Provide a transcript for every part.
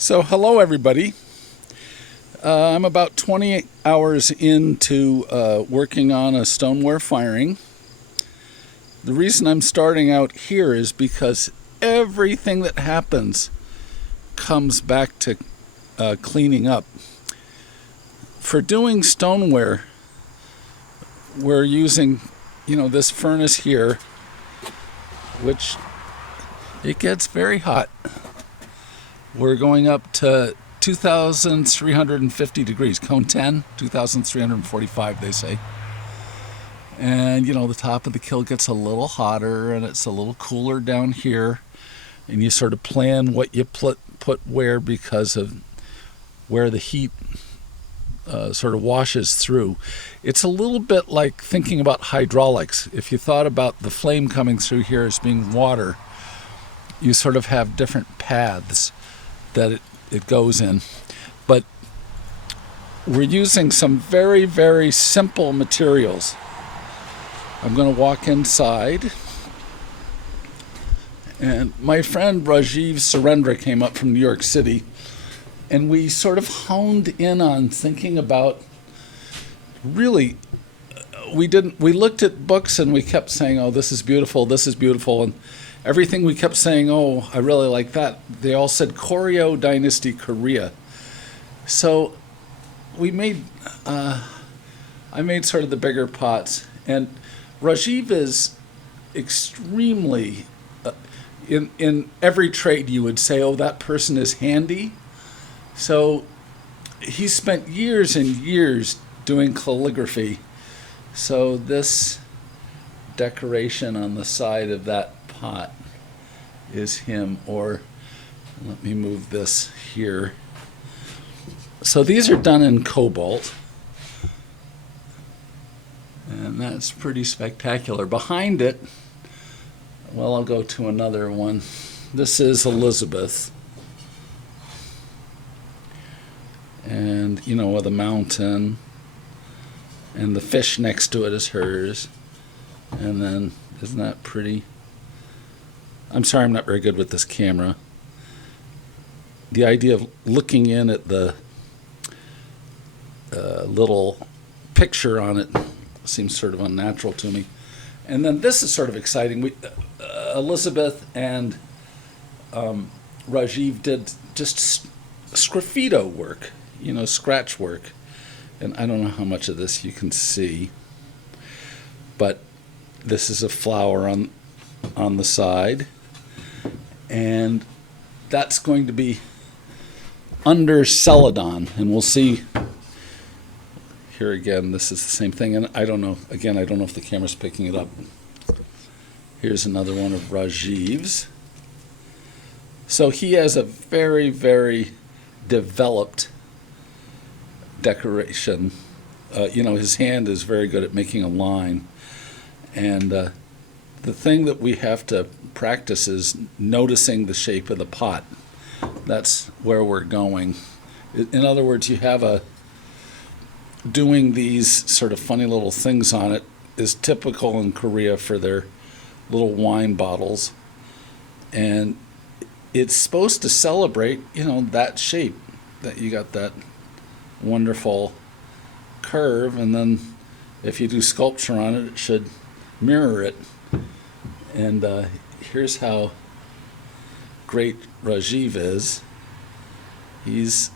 So, hello everybody. I'm about 20 hours into working on a stoneware firing. The reason I'm starting out here is because everything that happens comes back to cleaning up. For doing stoneware, we're using, this furnace here, which it gets very hot. We're going up to 2,350 degrees, cone 10, 2,345 they say. And the top of the kiln gets a little hotter and it's a little cooler down here. And you sort of plan what you put where because of where the heat sort of washes through. It's a little bit like thinking about hydraulics. If you thought about the flame coming through here as being water, you sort of have different paths that it goes in. But we're using some very, very simple materials. I'm going to walk inside. And my friend Rajiv Surendra came up from New York City, and we sort of honed in on thinking about really, we looked at books and we kept saying, oh, this is beautiful, and everything we kept saying, oh, I really like that, they all said Koryo Dynasty Korea. So we made, I made sort of the bigger pots, and Rajiv is extremely, in every trade you would say, oh, that person is handy. So he spent years and years doing calligraphy. So this decoration on the side of that pot is him, or let me move this here. So these are done in cobalt, and that's pretty spectacular. Behind it, well, I'll go to another one. This is Elizabeth, and with a mountain, and the fish next to it is hers. And then, isn't that pretty? I'm sorry, I'm not very good with this camera. The idea of looking in at the little picture on it seems sort of unnatural to me. And then this is sort of exciting. Elizabeth and Rajiv did just sgraffito work, scratch work. And I don't know how much of this you can see, but this is a flower on the side, and that's going to be under celadon, and we'll see here again. This is the same thing, and I don't know if the camera's picking it up. Here's another one of Rajiv's. So he has a very, very developed decoration. His hand is very good at making a line. And the thing that we have to practice is noticing the shape of the pot. That's where we're going. In other words, you have doing these sort of funny little things on it is typical in Korea for their little wine bottles. And it's supposed to celebrate, that shape, that you got that wonderful curve, and then if you do sculpture on it, it should mirror it. And here's how great Rajiv is. He's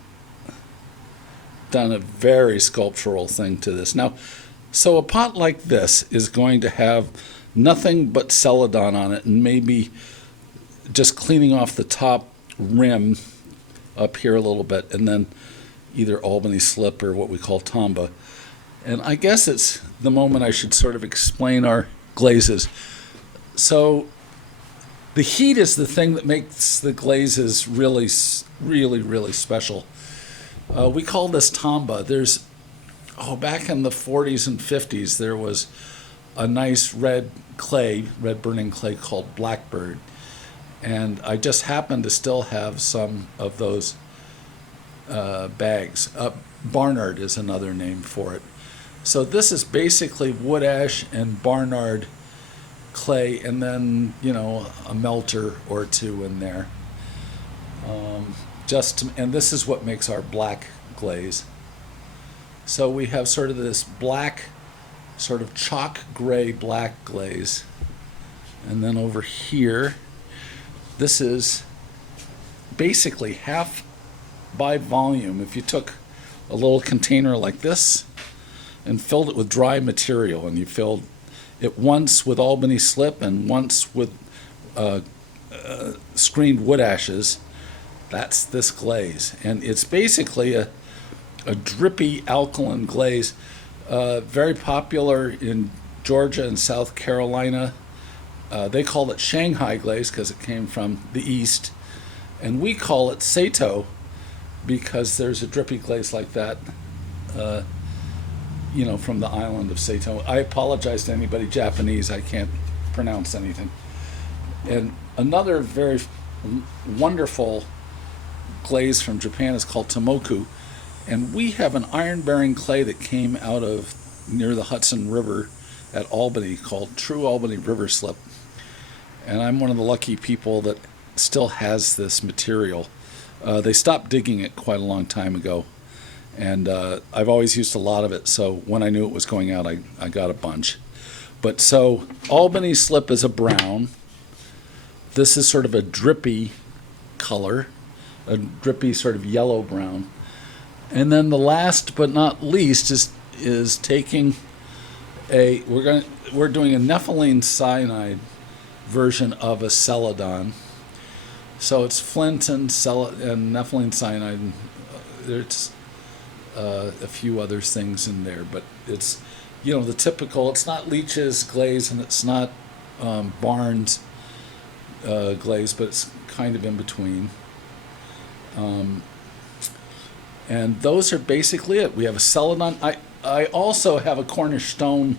done a very sculptural thing to this. Now, so a pot like this is going to have nothing but celadon on it, and maybe just cleaning off the top rim up here a little bit, and then either Albany slip or what we call tamba. And I guess it's the moment I should sort of explain our glazes. So the heat is the thing that makes the glazes really, really, really special. We call this tamba. Back in the 40s and 50s, there was a nice red burning clay called Blackbird. And I just happen to still have some of those bags. Barnard is another name for it. So this is basically wood ash and Barnard clay, and then a melter or two in there. and this is what makes our black glaze. So we have sort of this black, sort of chalk gray black glaze. And then over here, this is basically half by volume. If you took a little container like this and filled it with dry material, and you filled it once with Albany slip and once with screened wood ashes, that's this glaze. And it's basically a drippy alkaline glaze, very popular in Georgia and South Carolina. They call it Shanghai glaze because it came from the east, and we call it Sato because there's a drippy glaze like that, from the island of Sato. I apologize to anybody Japanese, I can't pronounce anything. And another very wonderful glaze from Japan is called Tomoku, and we have an iron-bearing clay that came out of near the Hudson River at Albany called True Albany River Slip. And I'm one of the lucky people that still has this material. They stopped digging it quite a long time ago, and I've always used a lot of it, so when I knew it was going out, I got a bunch. But so Albany slip is a brown. This is sort of a drippy color, a drippy sort of yellow brown. And then the last but not least is taking we're doing a nepheline cyanide version of a celadon. So it's flint and nepheline cyanide. And there's a few other things in there, but it's the typical. It's not Leach's glaze and it's not Barnes glaze, but it's kind of in between. And those are basically it. We have a celadon. I also have a Cornish stone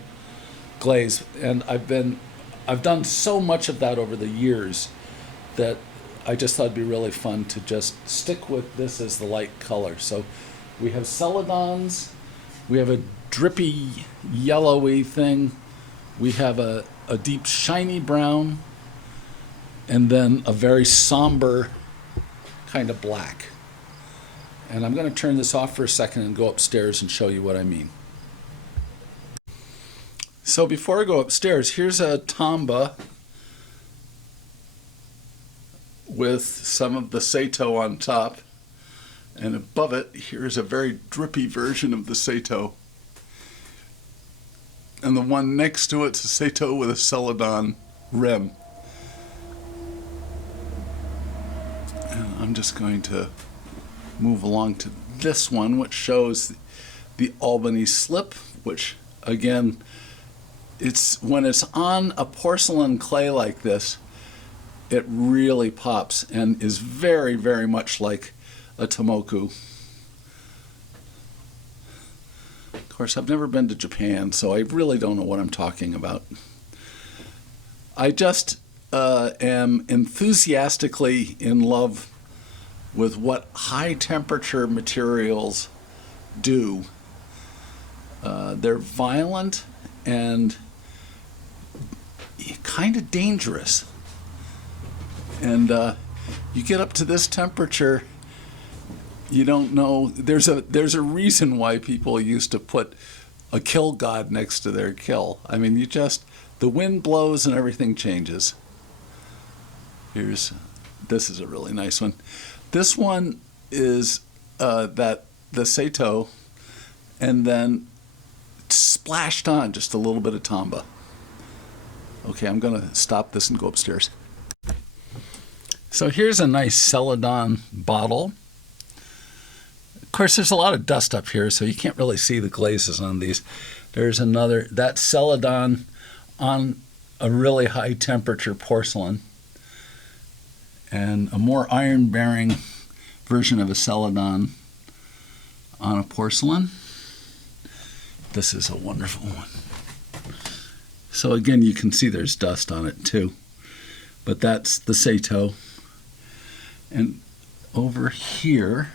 glaze, and I've done so much of that over the years that I just thought it'd be really fun to just stick with this as the light color. So we have celadons, we have a drippy yellowy thing, we have a deep shiny brown, and then a very somber kind of black. And I'm going to turn this off for a second and go upstairs and show you what I mean. So before I go upstairs, here's a Tomba with some of the Sato on top. And above it, here's a very drippy version of the Sato. And the one next to it's a Sato with a celadon rim. And I'm just going to move along to this one, which shows the Albany slip, which again, when it's on a porcelain clay like this, it really pops and is very, very much like a Tomoku. Of course, I've never been to Japan, so I really don't know what I'm talking about. I just am enthusiastically in love with what high temperature materials do. They're violent and kind of dangerous. And you get up to this temperature, you don't know. There's a reason why people used to put a kill god next to their kill. I mean, the wind blows and everything changes. This is a really nice one. This one is the Sato, and then splashed on just a little bit of Tomba. Okay, I'm going to stop this and go upstairs. So here's a nice celadon bottle. Of course, there's a lot of dust up here, so you can't really see the glazes on these. There's another, that's celadon on a really high temperature porcelain, and a more iron-bearing version of a celadon on a porcelain. This is a wonderful one. So again, you can see there's dust on it too, but that's the Sato. And over here,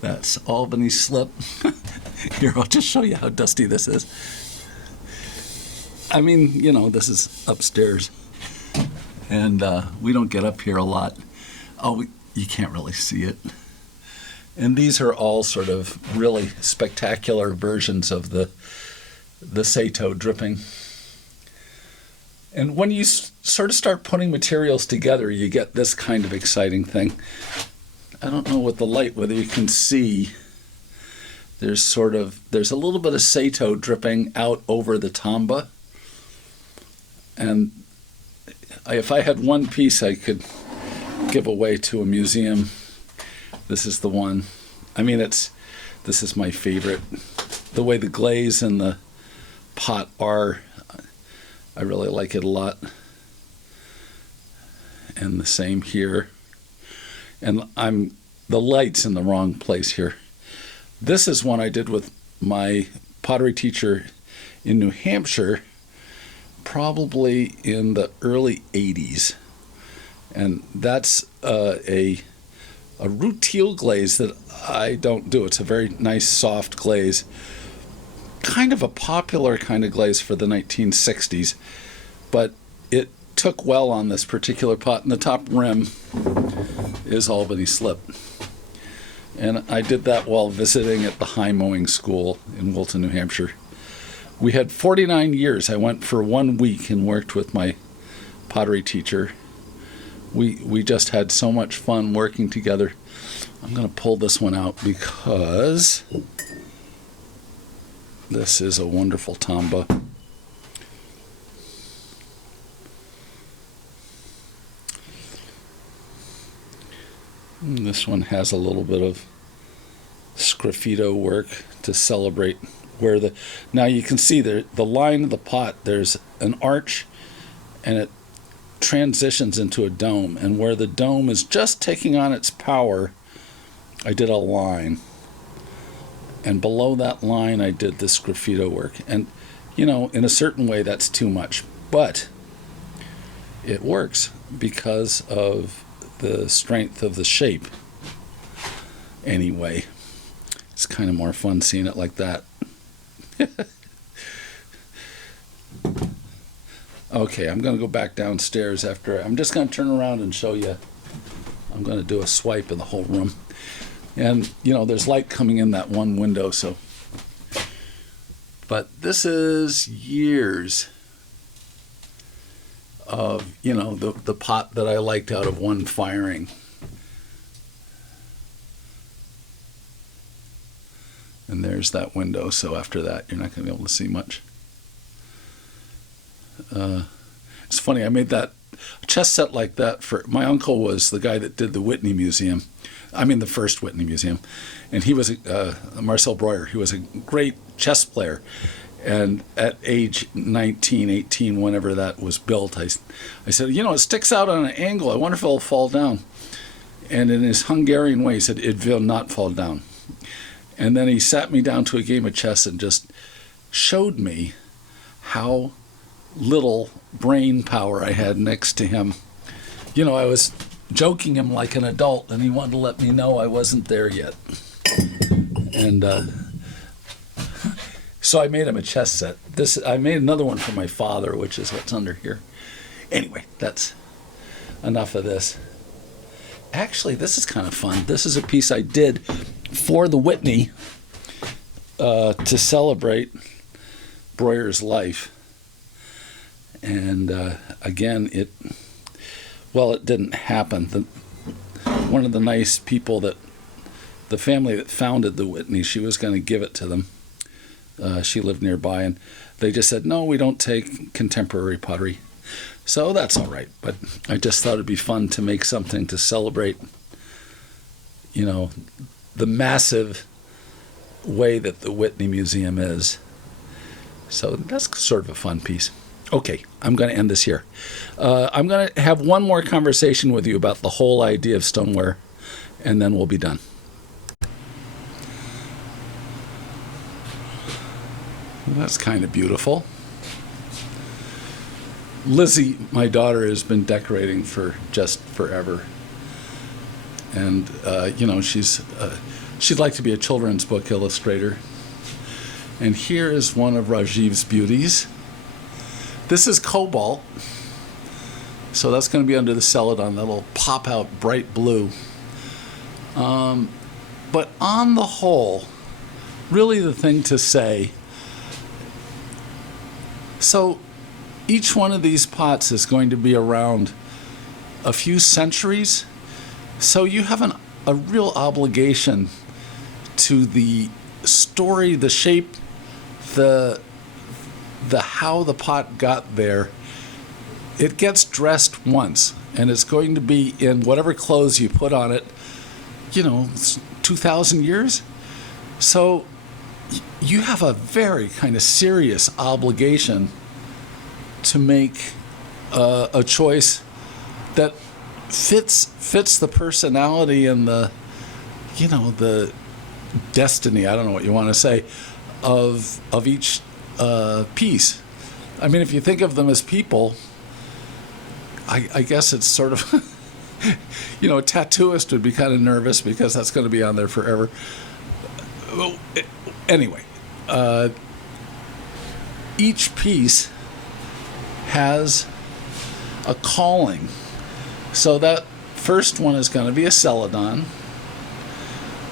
that's Albany slip. Here, I'll just show you how dusty this is. I mean, this is upstairs, and we don't get up here a lot. Oh, you can't really see it. And these are all sort of really spectacular versions of the Sato dripping. And when you sort of start putting materials together, you get this kind of exciting thing. I don't know with the light whether you can see. There's a little bit of Sato dripping out over the tamba. And if I had one piece I could give away to a museum, this is the one. I mean, this is my favorite. The way the glaze and the pot are, I really like it a lot. And the same here. And the light's in the wrong place here. This is one I did with my pottery teacher in New Hampshire, probably in the early 80s. And that's a rutile glaze that I don't do. It's a very nice soft glaze. Kind of a popular kind of glaze for the 1960s, but it took well on this particular pot, and the top rim is Albany slip. And I did that while visiting at the High Mowing School in Wilton, New Hampshire. We had 49 years. I went for 1 week and worked with my pottery teacher. We just had so much fun working together. I'm going to pull this one out because this is a wonderful tamba. And this one has a little bit of sgraffito work to celebrate where now you can see the line of the pot, there's an arch and it transitions into a dome, and where the dome is just taking on its power, I did a line, and below that line I did this sgraffito work. And in a certain way that's too much, but it works because of the strength of the shape. Anyway, it's kind of more fun seeing it like that. Okay, I'm going to go back downstairs after. I'm just going to turn around and show you. I'm going to do a swipe of the whole room. And, there's light coming in that one window, so. But this is years of, the pot that I liked out of one firing. And there's that window, so after that, you're not going to be able to see much. It's funny, I made that chess set like that for my uncle. Was the guy that did the Whitney Museum. The first Whitney Museum. And he was Marcel Breuer. He was a great chess player. And at age 19, 18, whenever that was built, I said, it sticks out on an angle. I wonder if it'll fall down. And in his Hungarian way, he said, it will not fall down. And then he sat me down to a game of chess and just showed me how little brain power I had next to him. I was joking him like an adult, and he wanted to let me know I wasn't there yet. And so I made him a chess set. I made another one for my father, which is what's under here. Anyway, that's enough of this. Actually, this is kind of fun. This is a piece I did for the Whitney to celebrate Breuer's life. And again, it didn't happen. One of the nice people the family that founded the Whitney, she was going to give it to them. She lived nearby, and they just said, no, we don't take contemporary pottery. So that's all right. But I just thought it'd be fun to make something to celebrate, the massive way that the Whitney Museum is. So that's sort of a fun piece. Okay, I'm going to end this here. I'm going to have one more conversation with you about the whole idea of stoneware, and then we'll be done. That's kind of beautiful. Lizzie, my daughter, has been decorating for just forever. And, she'd like to be a children's book illustrator. And here is one of Rajiv's beauties. This is cobalt. So that's going to be under the celadon. That'll pop out bright blue. But on the whole, really the thing to say, so each one of these pots is going to be around a few centuries, so you have a real obligation to the story, the shape, the how the pot got there. It gets dressed once, and it's going to be in whatever clothes you put on it, 2,000 years. So you have a very kind of serious obligation to make a choice that fits the personality and the destiny, I don't know what you want to say, of each piece. I mean, if you think of them as people, I guess it's sort of, a tattooist would be kind of nervous because that's going to be on there forever. Anyway, each piece has a calling. So that first one is going to be a celadon.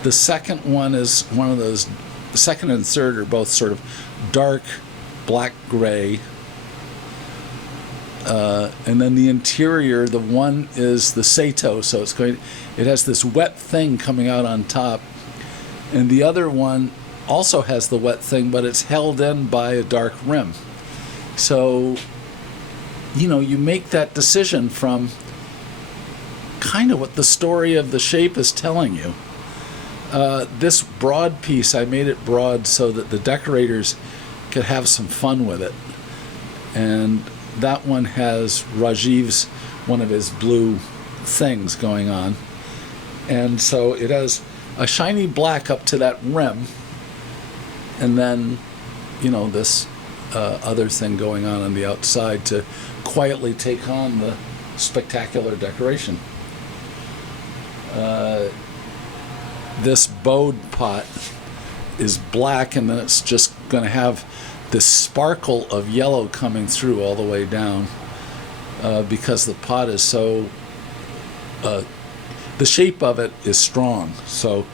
The second one is one of those, the second and third are both sort of dark black-gray. And then the interior, the one is the Sato, so it has this wet thing coming out on top. And the other one also has the wet thing, but it's held in by a dark rim. So, you make that decision from kind of what the story of the shape is telling you. This broad piece, I made it broad so that the decorators could have some fun with it. And that one has Rajiv's, one of his blue things going on. And so it has a shiny black up to that rim, and then, this other thing going on the outside to quietly take on the spectacular decoration. This bowed pot is black, and then it's just going to have this sparkle of yellow coming through all the way down because the pot is so, the shape of it is strong, so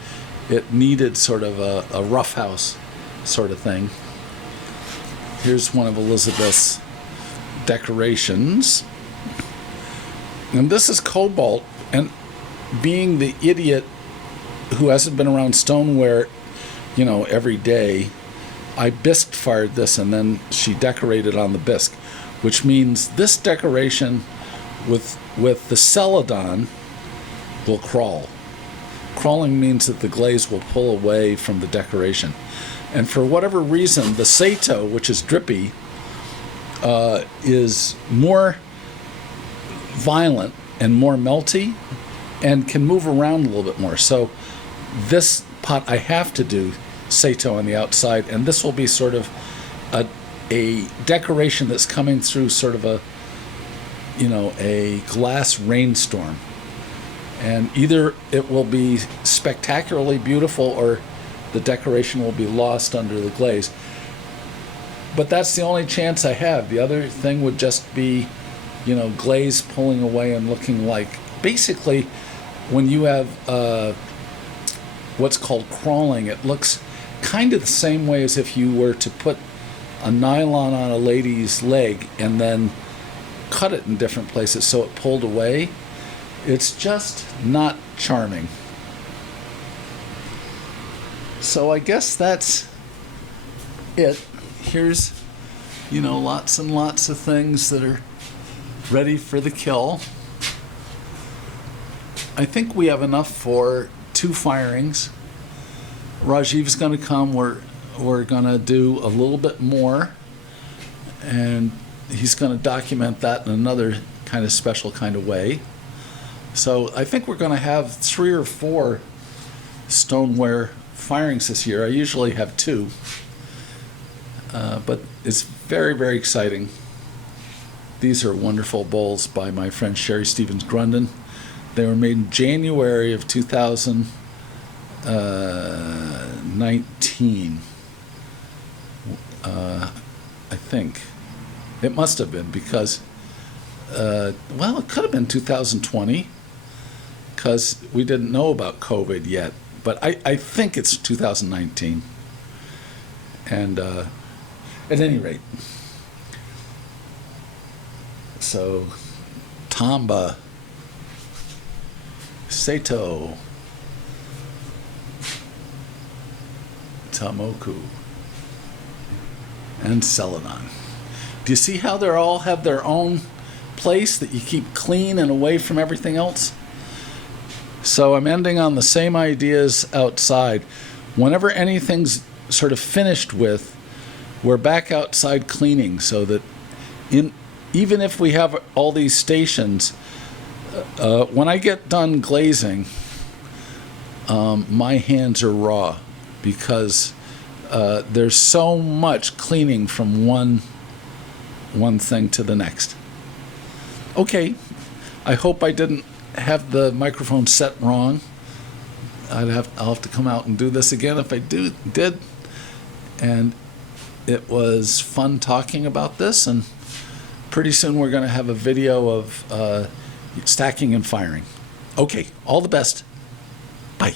it needed sort of a roughhouse sort of thing. Here's one of Elizabeth's decorations. And this is cobalt, and being the idiot who hasn't been around stoneware, every day, I bisque fired this, and then she decorated on the bisque, which means this decoration with the celadon will crawl. Crawling means that the glaze will pull away from the decoration. And for whatever reason, the Sato, which is drippy, is more violent and more melty and can move around a little bit more. So this pot I have to do Sato on the outside, and this will be sort of a decoration that's coming through sort of a glass rainstorm. And either it will be spectacularly beautiful or the decoration will be lost under the glaze. But that's the only chance I have. The other thing would just be, glaze pulling away and looking like, basically, when you have what's called crawling, it looks kind of the same way as if you were to put a nylon on a lady's leg and then cut it in different places so it pulled away. It's just not charming. So I guess that's it. Here's, lots and lots of things that are ready for the kill. I think we have enough for 2 firings. Rajiv's going to come. We're going to do a little bit more, and he's going to document that in another kind of special kind of way. So I think we're going to have 3 or 4 stoneware firings this year. I usually have 2, but it's very, very exciting. These are wonderful bowls by my friend Sherry Stevens Grundon. They were made in January of 2019. I think. It must have been because, it could have been 2020 because we didn't know about COVID yet. But I think it's 2019. And at any rate, so Tamba, Sato, Tamoku, and Celadon. Do you see how they all have their own place that you keep clean and away from everything else? So I'm ending on the same ideas outside. Whenever anything's sort of finished with, we're back outside cleaning, so that even if we have all these stations, when I get done glazing, my hands are raw because there's so much cleaning from one thing to the next. Okay, I hope I didn't have the microphone set wrong. I'll have to come out and do this again if I did. And it was fun talking about this, and pretty soon we're going to have a video of stacking and firing. Okay, all the best. Bye.